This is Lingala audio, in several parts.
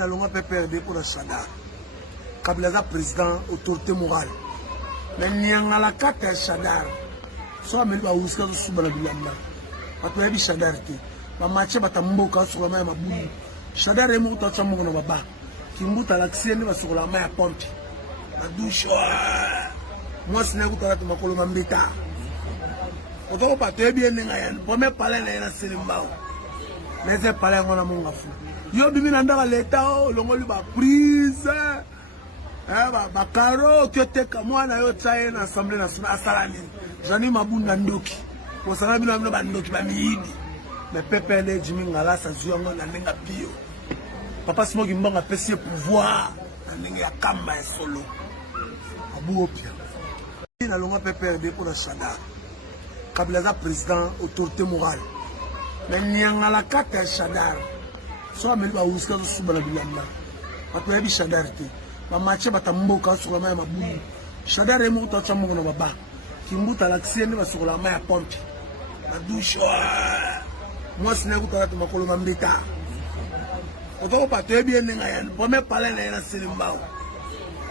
na longa PPRD pour la Chadar. Kabila président autorité morale. Mais nyanga la carte Chadar. So ameli ba uska suba na bilamba. Bato yebi Chadar te. Ba matche batamboka sur la main mabulu. Chadar emo to tsa mongo na baba. Kimbuta laksieni ba sur la main ya pompe. Na douche. Moi sina kutala to makolo mambita. Oto bato yebi enga yan. Pome pale na yana selimbao. Neze pale ngona monga fu. Yo bimi na ndaka leta o longoli ba prise. Ba karo kyoteka mwana yo tsaye na assemblée nationale asalani. Jani mabunda ndoki. Posana bino amno ba ndoki ba miidi. Mais PPL Jimmy Ngala sa ziongo na nenga pio. Papa Smogi mbanga pesi pouvoir na nenga ya kamba ya solo. Abu opia. Na longa PPRD pour la Chadar. Kabila président autorité morale. Mais nyanga la carte ya Chadar. So ameli ba uska suba na bilamba. Bato yebi Chadar te. Ba matche batamboka sur la main mabulu. Chadar emo to tsa mongo na baba. Kimbuta laksieni ba sur la main ya pompe. Na douche. Moi sina kutala to makolo mambita. Oto bato yebi enga yan. Pome pale na yana selimbao.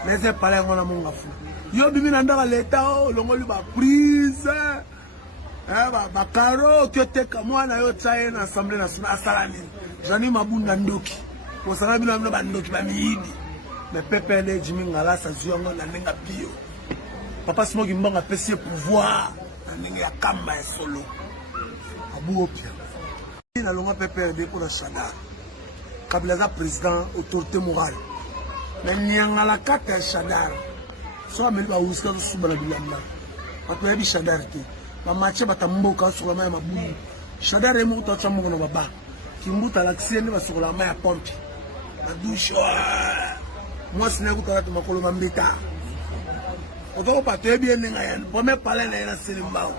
Neze pale ngona monga fu. Yo bimi na ndaka leta o longoli ba prise. Ba karo kyoteka mwana yo tsaye na assemblée nationale asalani. Jani mabunda ndoki. Posana bino amno ba ndoki ba miidi. Mais PPL Jimmy Ngala sa ziongo na nenga pio. Papa Smogi mbanga pesi pouvoir na nenga ya kamba ya solo. Abu opia. Na longa PPRD pour la Chadar. Kabila président autorité morale. Mais nyanga la carte ya Chadar. So ameli ba uska suba na bilamba. Bato yebi Chadar te. Ba matche batamboka sur la main mabulu. Chadar emo to tsa mongo na baba. Kimbuta laksieni ba sur la main ya pompe. Na douche. Moi sina kutala to makolo mambita. Oto bato yebi enga yan. Pome pale na yana selimbao.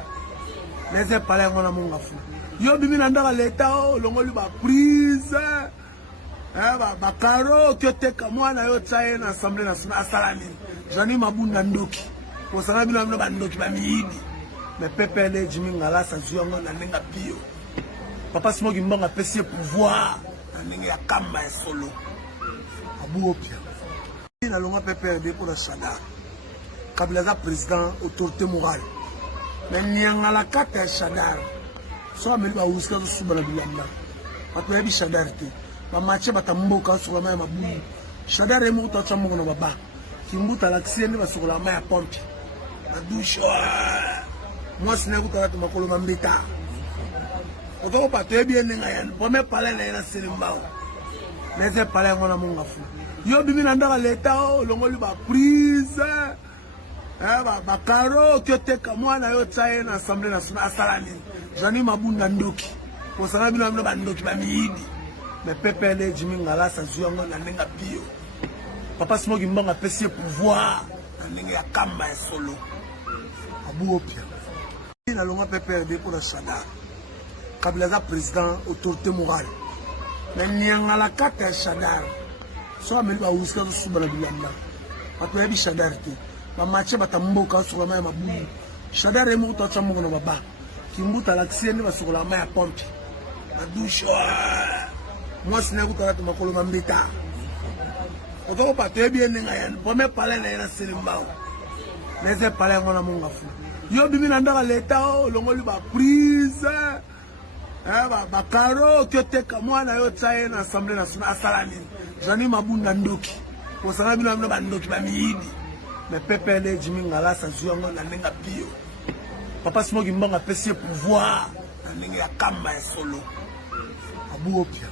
Neze pale ngona monga fu. Yo bimi na ndaka leta o longoli ba prise. Ba karo kyoteka mwana yo tsaye na assemblée nationale asalani. Jani mabunda ndoki. Posana bino amno ba ndoki ba miidi. Mais PPL Jimmy Ngala sa ziongo na nenga pio. Papa Smogi mbanga pesi pouvoir na nenga ya kamba ya solo. Abu opia. Na longa PPRD pour la Chadar. Kabila président autorité morale. Mais nyanga la carte ya Chadar. So ameli ba uska suba na bilamba. Bato yebi Chadar te. Ba matche batamboka sur la main mabulu. Chadar emo to tsa mongo na baba. Kimbuta laksieni ba sur la main ya pompe. Na douche. Moi sina kutala to makolo mambita. Oto bato yebi enga yan. Pome pale na yana selimbao. Neze pale ngona monga fu. Yo bimi na ndaka leta o longoli ba prise. Ba karo kyoteka mwana yo tsaye na assemblée nationale asalani. Jani mabunda ndoki. Posana bino amno ba ndoki ba miidi. Mais PPL Jimmy Ngala sa ziongo na nenga pio. Papa Smogi mbanga pesi pouvoir na nenga ya kamba ya solo. Abu opia. Na longa PPRD pour la Chadar. Kabila président autorité morale. Mais nyanga la carte ya Chadar. So ameli ba uska suba na bilamba. Bato yebi Chadar te. Ba matche batamboka sur la main mabulu. Chadar emo to tsa mongo na baba. Kimbuta laksieni ba sur la main ya pompe. Na douche. Moi sina kutala to makolo mambita. Oto bato yebi enga yan. Pome pale na yana selimbao. Neze pale ngona monga fu. Yo bimi na ndaka leta o longoli ba prise. Ba karo kyoteka mwana yo tsaye na assemblée nationale asalani. Jani mabunda ndoki. Posana bino amno ba ndoki ba miidi. Mais PPL Jimmy Ngala sa ziongo na nenga pio. Papa Smogi mbanga pesi pouvoir na nenga ya kamba ya solo. Abu opia.